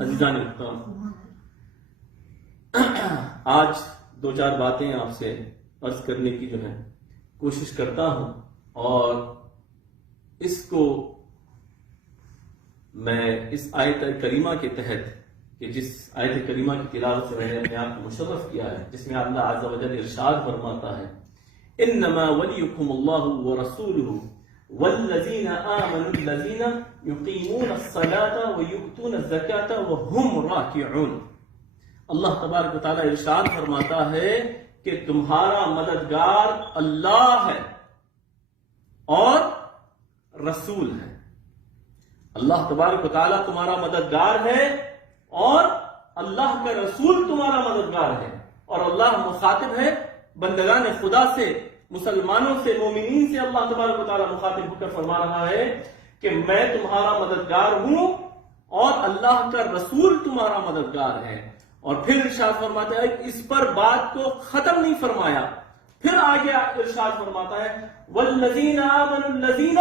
عزیزان محترم، آج دو چار باتیں آپ سے عرض کرنے کی جو ہے کوشش کرتا ہوں، اور اس کو میں اس آیت کریمہ کے تحت کہ جس آیت کریمہ کی تلاوت سے میں نے اپنے آپ کو مشرف کیا ہے، جس میں اللہ عز و جل ارشاد فرماتا ہے انما ولیکم اللہ ورسولہ والذین آمنوا الذین یقیمون الصلاة ویؤتون الزکاة وهم راکعون۔ اللہ تبارک و تعالیٰ ارشاد فرماتا ہے کہ تمہارا مددگار اللہ ہے اور رسول ہے۔ اللہ تبارک و تعالیٰ تمہارا مددگار ہے اور اللہ کا رسول تمہارا مددگار ہے، اور اللہ مخاطب ہے بندگان خدا سے، مسلمانوں سے، مومنین سے۔ اللہ تبارک و تعالیٰ مخاطب ہو کر فرما رہا ہے کہ میں تمہارا مددگار ہوں اور اللہ کا رسول تمہارا مددگار ہے۔ اور پھر ارشاد فرماتا ہے، اس پر بات کو ختم نہیں فرمایا، پھر آگے ارشاد فرماتا ہے والذین آمنوا الذین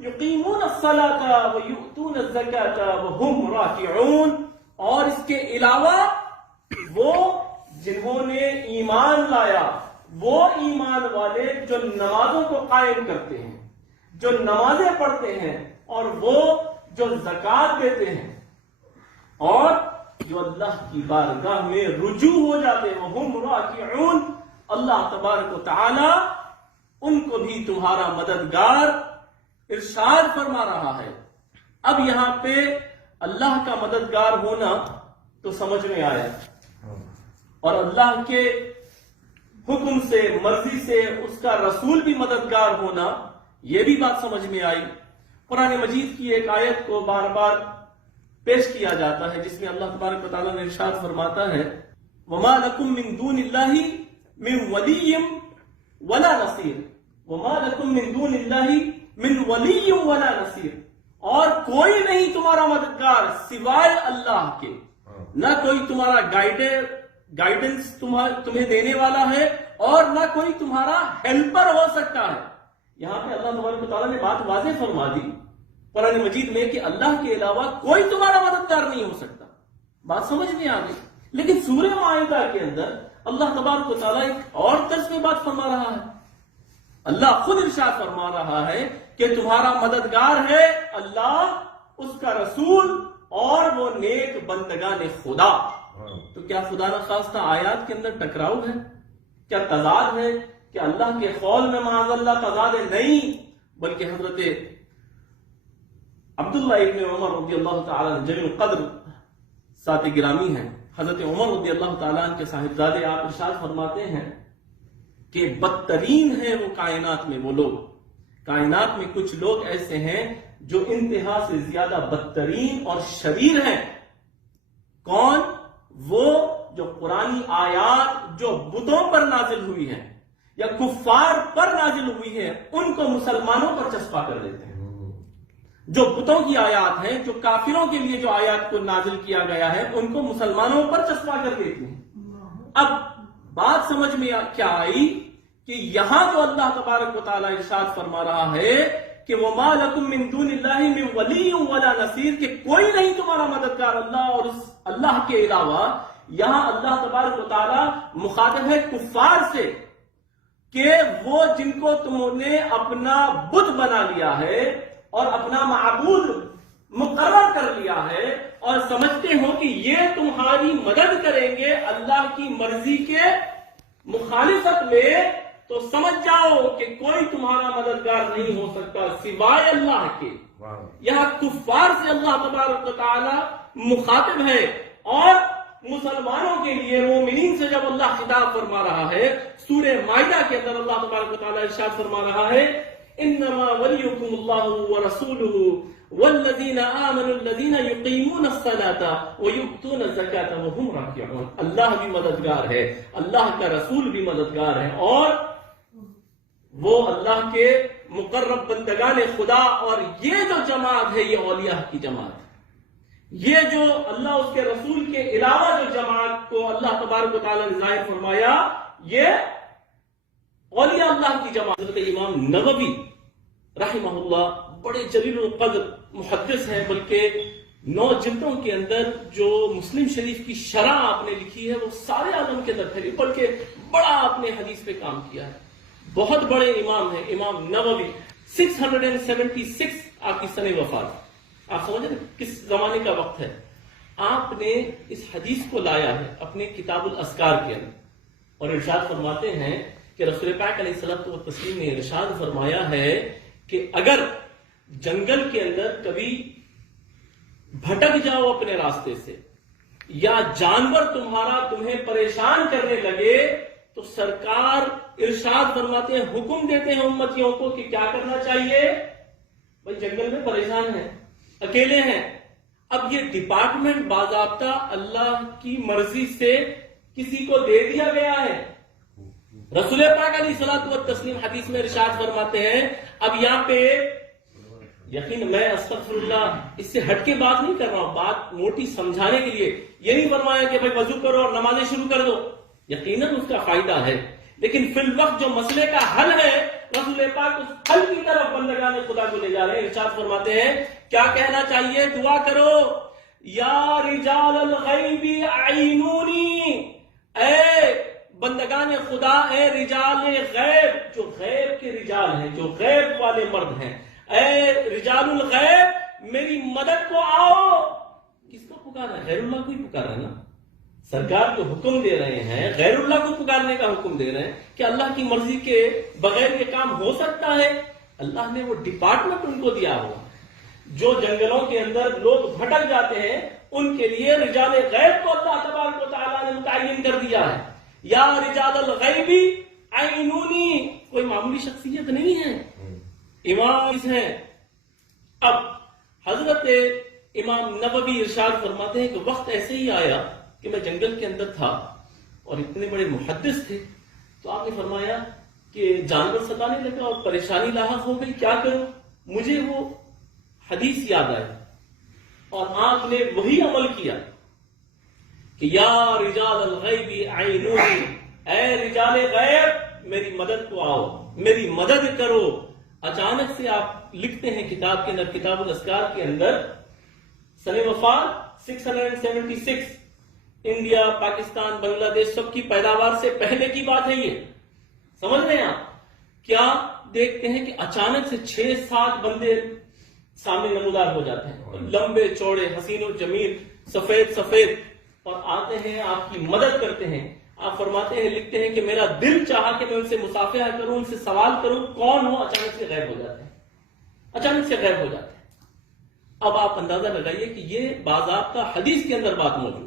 یقیمون الصلاة ویؤتون الزکاة وهم راکعون، اور اس کے علاوہ وہ جنہوں نے ایمان لایا، وہ ایمان والے جو نمازوں کو قائم کرتے ہیں، جو نمازیں پڑھتے ہیں، اور وہ جو زکوٰۃ دیتے ہیں، اور جو اللہ کی بارگاہ میں رجوع ہو جاتے ہیں، وہم راکعون۔ اللہ تبارک و تعالی ان کو بھی تمہارا مددگار ارشاد فرما رہا ہے۔ اب یہاں پہ اللہ کا مددگار ہونا تو سمجھ میں آیا، اور اللہ کے حکم سے، مرضی سے اس کا رسول بھی مددگار ہونا، یہ بھی بات سمجھ میں آئی۔ قرآن مجید کی ایک آیت کو بار بار پیش کیا جاتا ہے جس میں اللہ تبارک و تعالیٰ نے ارشاد فرماتا ہے وَمَا لَكُم مِّن دُونِ اللَّهِ مِن وَلِيٍّ وَلَا نَصِيرٍ، وَمَا لَكُم مِّن دُونِ اللَّهِ مِن وَلِيٍّ وَلَا نَصِيرٍ، اور کوئی نہیں تمہارا مددگار سوائے اللہ کے، نہ کوئی تمہارا گائیڈنس تمہیں دینے والا ہے، اور نہ کوئی تمہارا ہیلپر ہو سکتا ہے۔ یہاں پہ اللہ تبارک و تعالیٰ نے بات واضح فرما دی قرآن مجید میں کہ اللہ کے علاوہ کوئی تمہارا مددگار نہیں ہو سکتا۔ بات سمجھ میں آ گئی، لیکن سورہ مائدہ کے اندر اللہ تبارک و تعالیٰ ایک اور طرز میں بات فرما رہا ہے۔ اللہ خود ارشاد فرما رہا ہے کہ تمہارا مددگار ہے اللہ، اس کا رسول، اور وہ نیک بندگان خدا۔ تو کیا خدا نخواستہ آیات کے اندر ٹکراؤ ہے؟ کیا تضاد ہے؟ کہ اللہ کے قول میں معاذ اللہ تضاد نہیں، بلکہ حضرت عبداللہ ابن عمر رضی اللہ تعالیٰ جلیل القدر ذات گرامی ہیں، حضرت عمر رضی اللہ تعالیٰ کے صاحبزادے، آپ ارشاد فرماتے ہیں کہ بدترین ہیں وہ کائنات میں وہ لوگ، کائنات میں کچھ لوگ ایسے ہیں جو انتہا سے زیادہ بدترین اور شریر ہیں۔ کون؟ وہ جو قرآنی آیات جو بتوں پر نازل ہوئی ہیں یا کفار پر نازل ہوئی ہیں، ان کو مسلمانوں پر چسپا کر دیتے ہیں۔ جو بتوں کی آیات ہیں، جو کافروں کے لیے جو آیات کو نازل کیا گیا ہے، ان کو مسلمانوں پر چسپا کر دیتے ہیں۔ اب بات سمجھ میں کیا آئی کہ یہاں جو اللہ تبارک و تعالیٰ ارشاد فرما رہا ہے کہ وَمَا لَكُم مِّن دُونِ اللَّهِ مِن وَلِيٍّ وَلَا نَصِيرٍ، کہ کوئی نہیں تمہارا مددگار اللہ اور اس اللہ کے علاوہ، یہاں اللہ تبارک و تعالیٰ مخاطب ہے کفار سے کہ وہ جن کو تم نے اپنا بت بنا لیا ہے اور اپنا معبود مقرر کر لیا ہے، اور سمجھتے ہو کہ یہ تمہاری مدد کریں گے اللہ کی مرضی کے مخالفت میں، تو سمجھ جاؤ کہ کوئی تمہارا مددگار نہیں ہو سکتا سوائے اللہ کے۔ یہاں کفار سے اللہ تبارک و تعالی مخاطب ہے، اور مسلمانوں کے لیے، مومنین سے جب اللہ خطاب فرما رہا ہے، سورہ مائدہ کے اندر اللہ تبارک و تعالی ارشاد فرما رہا ہے انما ولیکم اللہ ورسولہ والذین آمنوا الذین یقیمون الصلاة ویؤتون الزکاة وهم راکعون۔ اللہ بھی مددگار ہے، اللہ کا رسول بھی مددگار ہے، اور وہ اللہ کے مقرب بندگان خدا، اور یہ جو جماعت ہے یہ اولیاء کی جماعت ہے۔ یہ جو اللہ اس کے رسول کے علاوہ جو جماعت کو اللہ تبارک و تعالیٰ نے ظاہر فرمایا، یہ اولیاء اللہ کی جماعت۔ حضرت امام نووی رحمہ اللہ بڑے جلیل القدر محدث ہیں، بلکہ 9 جلدوں کے اندر جو مسلم شریف کی شرح آپ نے لکھی ہے وہ سارے عالم کے اندر پھیلی، بلکہ بڑا آپ نے حدیث پہ کام کیا ہے. بہت بڑے امام ہیں امام نووی. 676 آپ کی سنہ وفات. آپ سمجھ رہے کس زمانے کا وقت ہے. آپ نے اس حدیث کو لایا ہے اپنے کتاب الاذکار کے اندر اور ارشاد فرماتے ہیں کہ رسول پاک علیہ الصلوۃ والتسلیم نے ارشاد فرمایا ہے کہ اگر جنگل کے اندر کبھی بھٹک جاؤ اپنے راستے سے یا جانور تمہیں پریشان کرنے لگے تو سرکار ارشاد فرماتے ہیں، حکم دیتے ہیں امتیوں کو کہ کیا کرنا چاہیے. بھائی جنگل میں پریشان ہیں، اکیلے ہیں. اب یہ ڈپارٹمنٹ باضابطہ اللہ کی مرضی سے کسی کو دے دیا گیا ہے. رسول پاک علیہ الصلوۃ والتسلیم حدیث میں ارشاد فرماتے ہیں. اب یہاں پہ یقین میں استغفر اللہ اس سے ہٹ کے بات نہیں کر رہا ہوں، بات موٹی سمجھانے کے لیے. یہ نہیں فرمایا کہ بھائی وضو کرو اور نمازیں شروع کر دو، یقیناً اس کا فائدہ ہے، لیکن فی الوقت جو مسئلے کا حل ہے رسول پاک اس حل کی طرف بندگان خدا کو لے جا رہے ہیں. ارشاد فرماتے ہیں کیا کہنا چاہیے؟ دعا کرو، یا رجال الغیب اعینونی، اے بندگان خدا، اے رجال غیب، جو غیب کے رجال ہیں، جو غیب والے مرد ہیں، اے رجال الغیب میری مدد کو آؤ. کس کو پکارا ہے؟ غیر اللہ کو ہی پکارا ہے نا. سرکار جو حکم دے رہے ہیں غیر اللہ کو پکارنے کا حکم دے رہے ہیں کہ اللہ کی مرضی کے بغیر یہ کام ہو سکتا ہے؟ اللہ نے وہ ڈپارٹمنٹ ان کو دیا ہوا. جو جنگلوں کے اندر لوگ بھٹک جاتے ہیں ان کے لیے رجال غیب کو اللہ تبارک و تعالیٰ نے متعین کر دیا ہے. یا رجال الغیب اعینونی، کوئی معمولی شخصیت نہیں ہے، امام ہیں. اب حضرت امام نووی ارشاد فرماتے ہیں کہ وقت ایسے ہی آیا کہ میں جنگل کے اندر تھا اور اتنے بڑے محدث تھے تو آپ نے فرمایا کہ جانور ستانے لگا اور پریشانی لاحق ہو گئی، کیا کروں؟ مجھے وہ حدیث یاد آئی اور آپ نے وہی عمل کیا کہ یا رجال الغیب اعینونی، اے رجال غیب میری مدد کو آؤ، میری مدد کرو. اچانک سے آپ لکھتے ہیں کتاب کے اندر، کتاب الاذکار کے اندر، سنہ وفات 676، انڈیا، پاکستان، بنگلہ دیش سب کی پیداوار سے پہلے کی بات ہے. یہ سمجھ رہے ہیں آپ؟ کیا دیکھتے ہیں کہ اچانک سے 6-7 بندے سامنے نمودار ہو جاتے ہیں، لمبے چوڑے، حسین و جمیل، سفید سفید، اور آتے ہیں آپ کی مدد کرتے ہیں. آپ فرماتے ہیں، لکھتے ہیں کہ میرا دل چاہا کہ میں ان سے مصافحہ کروں، ان سے سوال کروں کون ہو، اچانک سے غائب ہو جاتے ہیں، اچانک سے غائب ہو جاتے ہیں. اب آپ اندازہ لگائیے کہ یہ باضابطہ حدیث کے اندر بات موجود